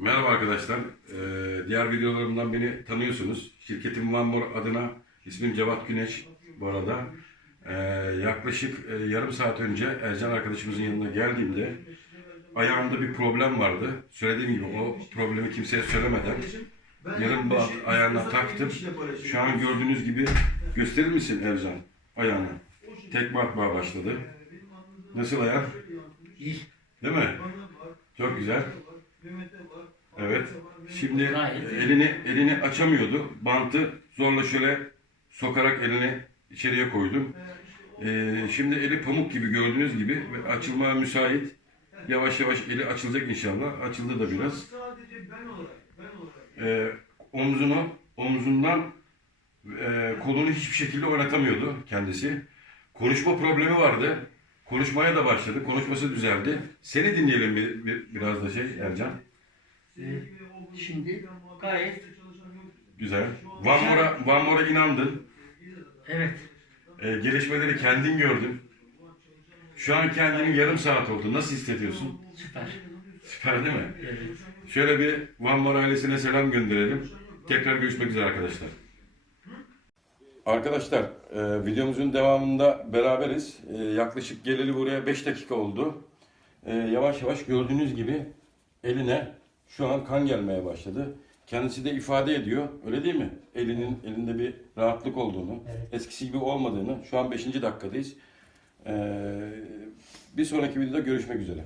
Merhaba arkadaşlar. Ee, diğer videolarımdan beni tanıyorsunuz. Şirketim More adına ismim Cevat Güneş bu arada. Ee, yaklaşık e, yarım saat önce Ercan arkadaşımızın yanına geldiğimde ayağımda bir problem vardı. Söylediğim gibi o problemi kimseye söylemeden yarım bağ ayağına taktım. Şu an gördüğünüz gibi gösterir misin Ercan ayağını? Tekme atmaya başladı. Nasıl ayak? İyi. Değil mi? Çok güzel. Evet. Şimdi iyi. elini elini açamıyordu. Bantı zorla şöyle sokarak elini içeriye koydum. Ee, şimdi eli pamuk gibi gördüğünüz gibi ve açılmaya müsait. Yavaş yavaş eli açılacak inşallah. Açıldı da biraz. Ee, omzunu, omzundan e, kolunu hiçbir şekilde oynatamıyordu kendisi. Konuşma problemi vardı. Konuşmaya da başladı. Konuşması düzeldi. Seni dinleyelim bir, bir- biraz da şey Ercan. Ee, şimdi gayet Güzel. Van More'a Van More'a inandın. evet. Ee, gelişmeleri kendin gördün. Şu an kendinin yarım saat oldu. Nasıl hissediyorsun? Süper. Süper değil mi? Evet. Şöyle bir Van More ailesine selam gönderelim. Tekrar görüşmek üzere arkadaşlar. Arkadaşlar, e, videomuzun devamında beraberiz. E, yaklaşık geleli buraya 5 dakika oldu. E, yavaş yavaş gördüğünüz gibi eline şu an kan gelmeye başladı. Kendisi de ifade ediyor, öyle değil mi? Elinin elinde bir rahatlık olduğunu, Evet. eskisi gibi olmadığını. Şu an 5. dakikadayız. E, bir sonraki videoda görüşmek üzere.